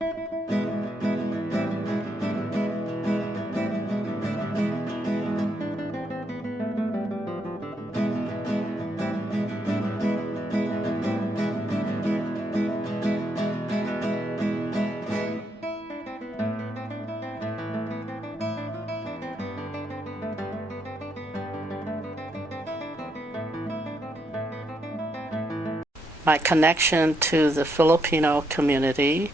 My connection to the Filipino community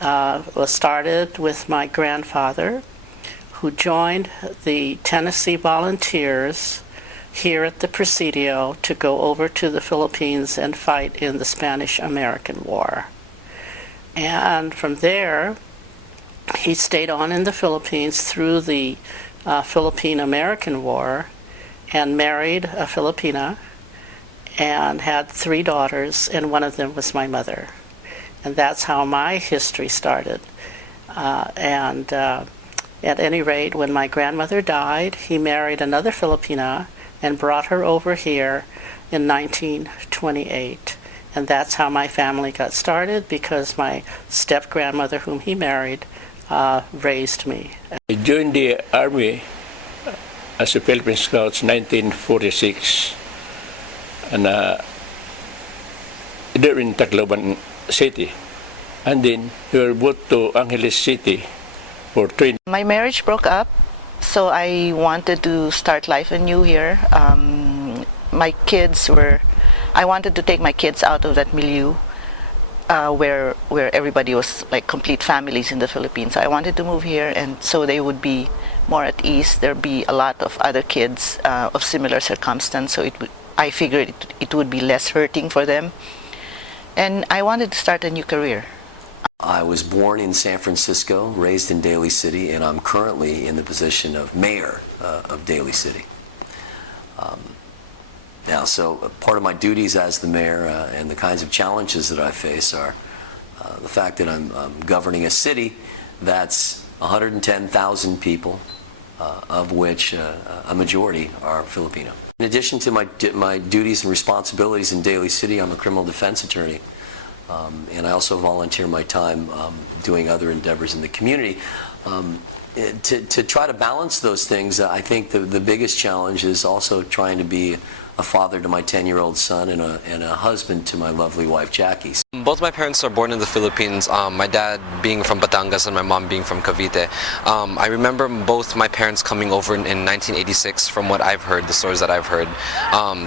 was started with my grandfather, who joined the Tennessee Volunteers here at the Presidio to go over to the Philippines and fight in the Spanish-American War. And from there, he stayed on in the Philippines through the Philippine-American War and married a Filipina and had 3 daughters, and one of them was my mother. And that's how my history started. At any rate, when my grandmother died, he married another Filipina and brought her over here in 1928. And that's how my family got started, because my step-grandmother, whom he married, raised me. I joined the Army as a Philippine Scouts in 1946. And they're in Tacloban City. And then we were moved to Angeles City for training. My marriage broke up, so I wanted to start life anew here. I wanted to take my kids out of that milieu where everybody was like complete families in the Philippines. So I wanted to move here, and so they would be more at ease. There'd be a lot of other kids of similar circumstance, so I figured it would be less hurting for them. And I wanted to start a new career. I was born in San Francisco, raised in Daly City, and I'm currently in the position of mayor of Daly City. So part of my duties as the mayor and the kinds of challenges that I face are the fact that I'm governing a city that's 110,000 people, of which a majority are Filipino. In addition to my duties and responsibilities in Daly City, I'm a criminal defense attorney, and I also volunteer my time doing other endeavors in the community. To try to balance those things, I think the biggest challenge is also trying to be a father to my 10-year-old son and a husband to my lovely wife, Jackie. Both my parents are born in the Philippines, my dad being from Batangas and my mom being from Cavite. I remember both my parents coming over in 1986, from what I've heard, the stories that I've heard.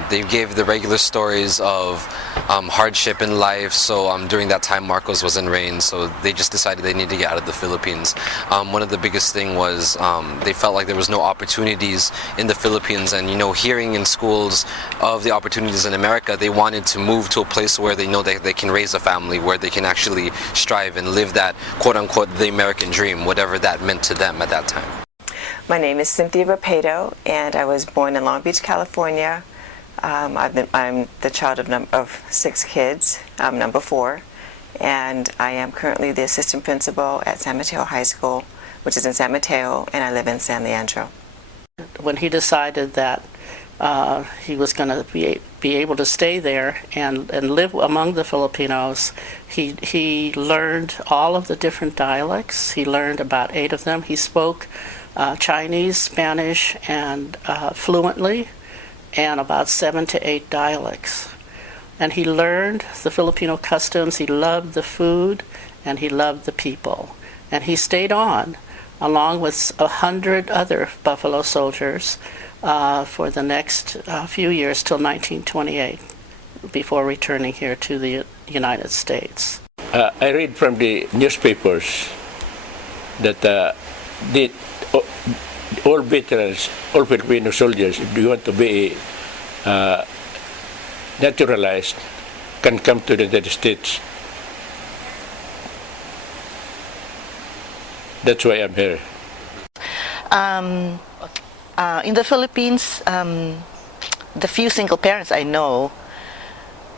They gave the regular stories of hardship in life, so during that time Marcos was in reign, so they just decided they needed to get out of the Philippines. One of the biggest thing was they felt like there was no opportunities in the Philippines, and hearing in schools of the opportunities in America, they wanted to move to a place where they know that they can raise a family, where they can actually strive and live that quote-unquote the American dream, whatever that meant to them at that time. My name is Cynthia Rapedo, and I was born in Long Beach, California. I'm the child of 6 kids. I'm number 4, and I am currently the assistant principal at San Mateo High School, which is in San Mateo, and I live in San Leandro. When he decided that he was going to be able to stay there and live among the Filipinos, he learned all of the different dialects. He learned about 8 of them. He spoke Chinese, Spanish, and fluently, and about 7 to 8 dialects. And he learned the Filipino customs. He loved the food, and he loved the people. And he stayed on, along with 100 other Buffalo soldiers, for the next few years till 1928, before returning here to the United States. I read from the newspapers that all veterans, all Filipino soldiers, if you want to be naturalized, can come to the United States. That's why I'm here. In the Philippines, the few single parents I know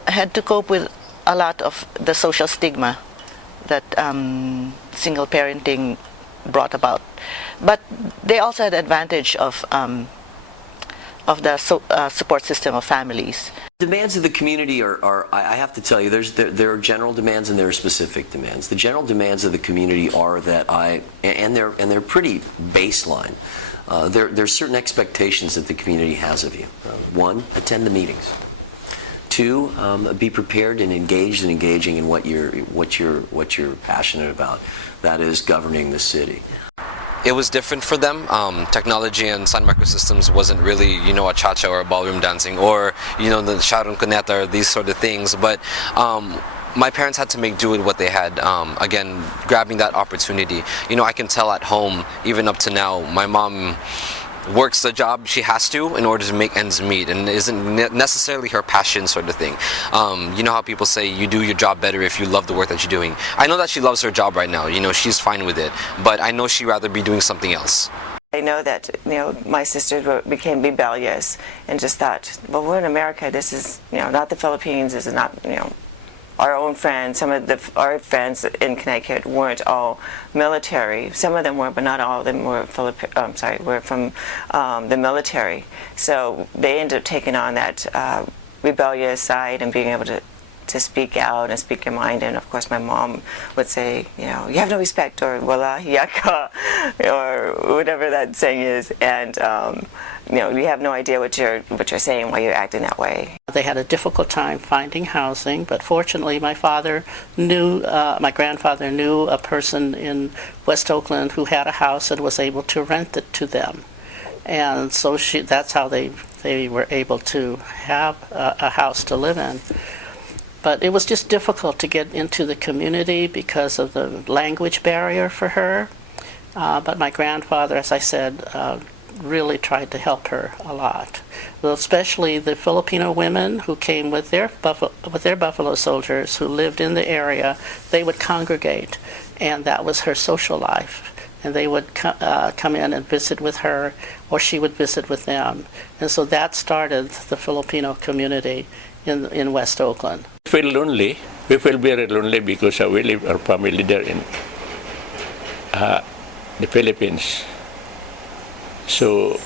had to cope with a lot of the social stigma that single parenting brought about. But they also had the advantage of the support system of families. Demands of the community are I have to tell you, there are general demands and there are specific demands. The general demands of the community are that they're pretty baseline. There's certain expectations that the community has of you. One, attend the meetings. Two, be prepared and engaged and engaging in what you're passionate about. That is governing the city. It was different for them. Technology and Sun Microsystems wasn't really, a cha-cha or a ballroom dancing or, the Sharon Cuneta or these sort of things. But my parents had to make do with what they had. Again, grabbing that opportunity. I can tell at home, even up to now, my mom works the job she has to in order to make ends meet, and it isn't necessarily her passion sort of thing. You know how people say you do your job better if you love the work that you're doing. I know that she loves her job right now, she's fine with it, but I know she'd rather be doing something else. I know that my sisters became rebellious and just thought, well, we're in America, this is not the Philippines, this is not our own friends. Some of our friends in Connecticut weren't all military. Some of them were, but not all of them were were from the military. So they ended up taking on that rebellious side and being able to speak out and speak your mind. And of course, my mom would say, you have no respect, or wala yaka, or whatever that saying is, and you have no idea what you're saying while you're acting that way. They had a difficult time finding housing, but fortunately my grandfather knew a person in West Oakland who had a house and was able to rent it to them. And so that's how they were able to have a house to live in. But it was just difficult to get into the community because of the language barrier for her. But my grandfather, as I said, really tried to help her a lot. Well, especially the Filipino women who came with their buffalo soldiers who lived in the area. They would congregate, and that was her social life. And they would come in and visit with her, or she would visit with them. And so that started the Filipino community in West Oakland. We feel lonely. We feel very lonely because we live our family there in the Philippines. So,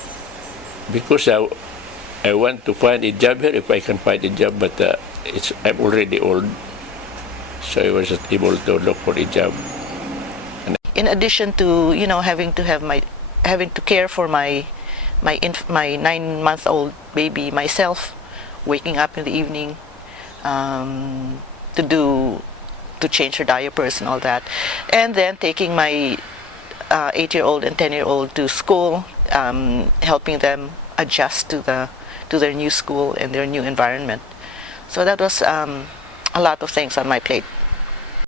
because I want to find a job here, if I can find a job, but I'm already old, so I wasn't able to look for a job. In addition to having to care for my 9-month-old baby myself, waking up in the evening to change her diapers and all that, and then taking my 8-year-old and 10-year-old to school, helping them adjust to their new school and their new environment. So that was a lot of things on my plate.